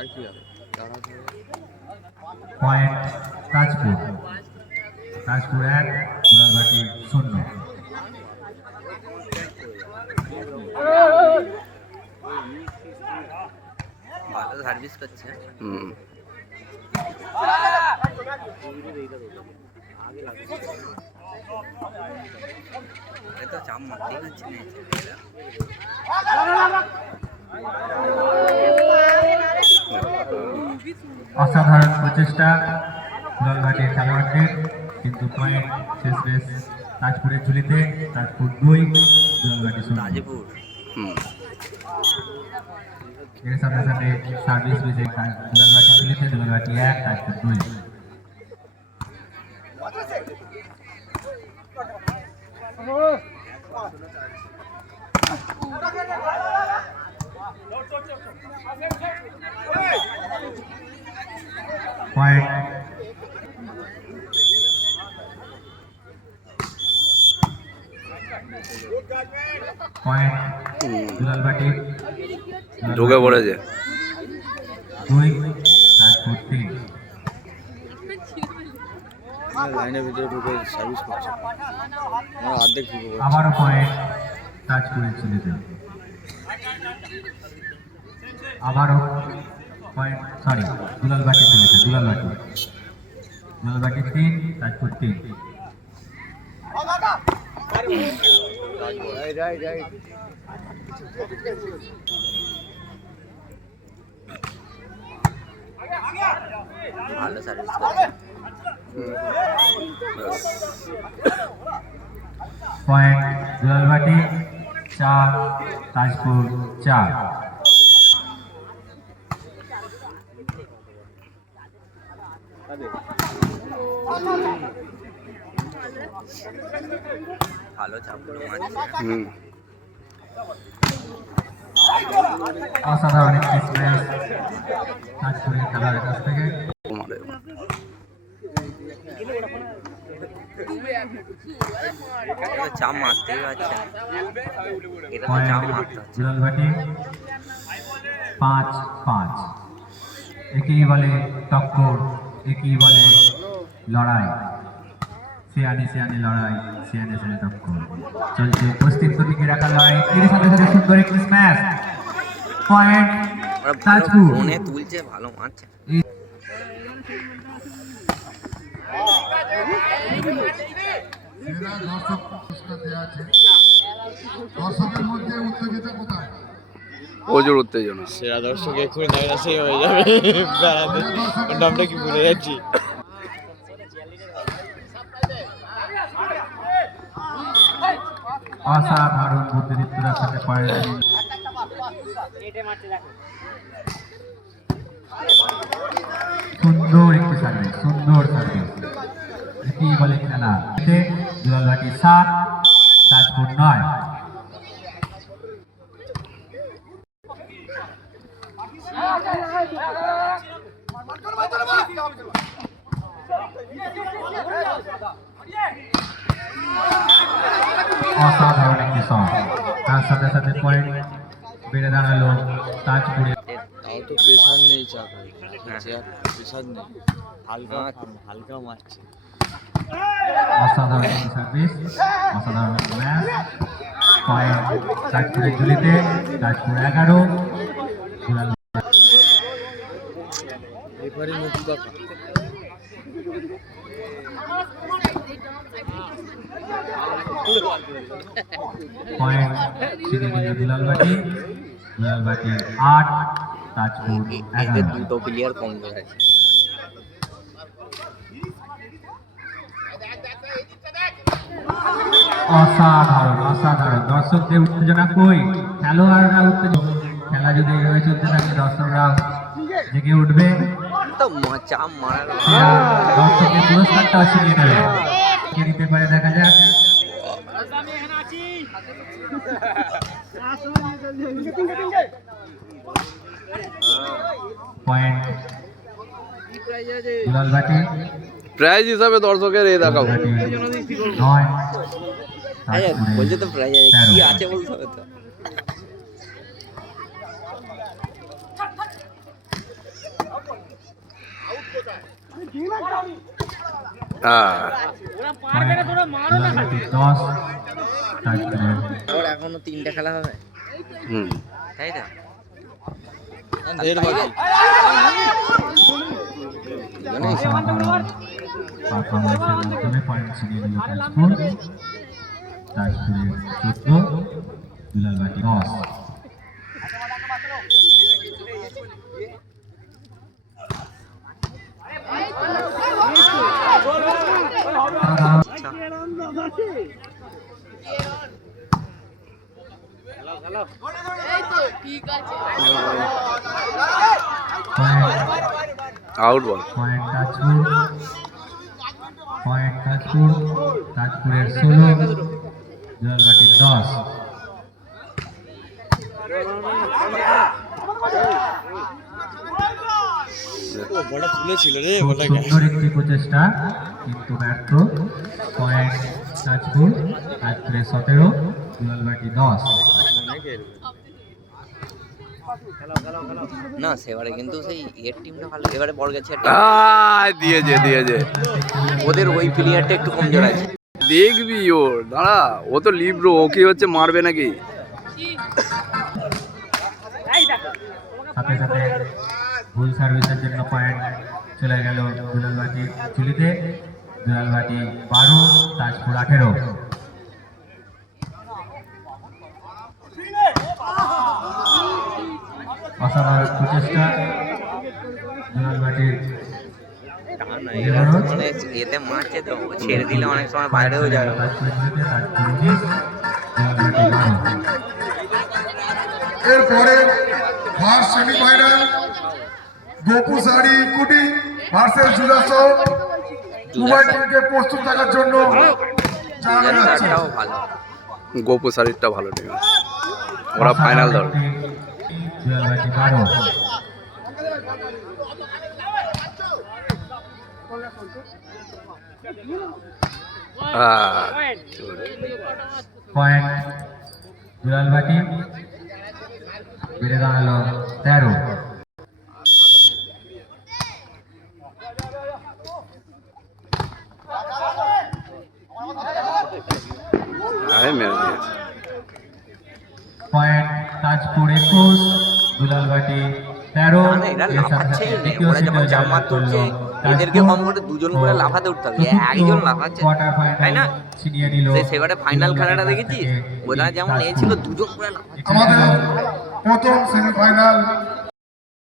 আর কি হবে পয়েন্ট তাজপুর। তাজপুর 1, দুলালবাটি 0। ভালো সার্ভিস করছে। তো চাপ মারতেই পারছি না। অসাধারণ প্রচেষ্টা দুলালবাটির খেলোয়াড়দের, কিন্তু পয়েন্ট শেষমেশ তাজপুরের ঝুলিতে। তাজপুর 2, দুলালবাটি 0। তাজপুর এর সাথে সাথে সার্ভিস মিসে দুলালবাটি ঝুলিতে, দুলালবাটি 1, তাজপুর 2। পয়েন্ট পয়েন্ট দুলালবাটি ঢুকে পড়েছে। 2, তাজপুর 3। লাইনের ভিতরে ঢুকে সার্ভিস করছে, আমার অর্ধেক ঢুকে পড়ছে। আবারও পয়েন্ট তাজপুরের ঝুলিতে। আবারও পয়েন্ট, সরি, দুলালবাটি ঝুলিতে। দুলালবাটি 3, তাজপুর 3। ভালো সার্ভিস করছে। পয়েন্ট দুলালবাটি 4, তাজপুর 4। ভালো চাপগুলো মারছে। অসাধারণ একটি স্ম্যাশ তাজপুরের খেলোয়াড়ের কাছ থেকে। চাপ মারতেই পারছে না। এটা তো পয়েন্ট চাপ মারতে হচ্ছে। দুলালবাটি 5, 5। একেই বলে টক্কর, একেই বলে লড়াই। সিয়ানি সিয়ানি লড়াই, সিয়ানি সিয়ানি টক্কর চলছে। উপস্থিত প্রতীকে রাখা লড়াই, এর সাথে সাথে সুন্দর একটি স্ম্যাশ। পয়েন্ট তাজপুর। ফোনে তুলছে, ভালো মারছে। প্রচুর উত্তেজনা। সেরা দর্শক এক্ষুনি দাঁড়িয়ে সেই হয়ে যাবে বেড়াতে, নামটা কি ভুলে যাচ্ছি। অসাধারণ বুদ্ধিদীপ্ততার সাথে পয়েন্ট। সুন্দর একটি সার্ভিস, সুন্দর সার্ভিস। এটি বলে খেলা। দুলালবাটি 7, তাজপুর 9। অসাধারণ একটি শট, তার সাথে সাথে পয়েন্ট বেড়ে দাঁড়ালো তাজপুরের। তাও তো প্রেশার নেই, চাপ প্রেশার নেই, হালকা হালকা মারছে। অসাধারণ একটি সার্ভিস, অসাধারণ ম্যাচ। পয়েন্ট তাজপুরের ঝুলিতে। তাজপুর 11, রেফারি মুখ বাঁকা। পয়েন্ট ছিনিয়ে নিল দুলালবাটি। দুলালবাটি 8, তাজপুর 11। দুটো প্লেয়ার কম করে আছে। অসাধারণ, অসাধারণ। দর্শকদের উত্তেজনা কই, খেলোয়াড়রা উত্তেজনা। খেলা যদি এভাবে চলতে থাকে দর্শকরা জেগে উঠবে। তো চাপ মারার দর্শকের পুরস্কারটা ছিনিয়ে নেবে। কে নিতে পারে দেখা যাক। পয়েন্ট দুলালবাটি। প্রাইজ হিসাবে দর্শকের এই দেখাবো। 9, বলছে তো প্রাইজ কি আছে বলতে হবে তো। হ্যাঁ দুলালবাটি 10 তাজপুরের ওর এখনো 3টা খেলা হবে, হুম তাই তো? দেড় বাকি পারফরমেন্সের মাধ্যমে পয়েন্ট ছিনিয়ে নিল তাজপুর। তাজপুরের 14, Dulalbati 10। Out ball point Tajpur, point Tajpur, তাজপুরের 16, দুলালবাটির 10। বড় তুলেছিল রে খুব সুন্দর একটি প্রচেষ্টা কিন্তু ব্যর্থ। পয়েন্ট তাজপুর, তাজপুরের 17, দুলালবাটি 10। না সেবারে কিন্তু সেই এর টিমটা ভালো, এবারে বর্গেছে দিয়েছে ওদের ওই প্লেয়ারটা একটু কমজোর আছে। দেখবি ওর দাঁড়া, ও তো লিব্রো, ও কি হচ্ছে মারবে নাকি? সাথে সাথে ভুল সার্ভিসের জন্য পয়েন্ট চলে গেল দুলালবাটির ঝুলিতে। দুলালবাটি 12, তাজপুর 18। অসাধারণ প্রচেষ্টা দুলালবাটির মানে এতে মারছে তো, ছেড়ে দিলে অনেক সময় বাইরেও যাবে। এরপরে ফার্স্ট সেমিফাইনাল গোপু শাড়ি কুটি ভার্সেস জুলাসো উভয় টিমকে প্রস্তুত থাকার জন্য জানানো যাচ্ছে। জুলাসটাও ভালো। গোপু শাড়িরটা ভালো টিম, ওরা ফাইনাল ধরবে। দুলালবাটি 12। পয়েন্ট দুলালবাটি, বেড়ে দাঁড়ালো 13। মেরে দিয়েছে। পয়েন্ট তাজপুর 21, দুলালবাটি 13। না, এরা লাফাচ্ছেই না। ওরা যখন জাম্পার তুলছে, এদেরকে কম করে দুজন করে লাফাতে উঠতে হবে। একজন লাফাচ্ছে, তাই না? সেবারে ফাইনাল খেলাটা দেখেছিস? ওরা যেমন এ ছিল, দুজন করে লাফাচ্ছে। আমাদের প্রথম সেমিফাইনাল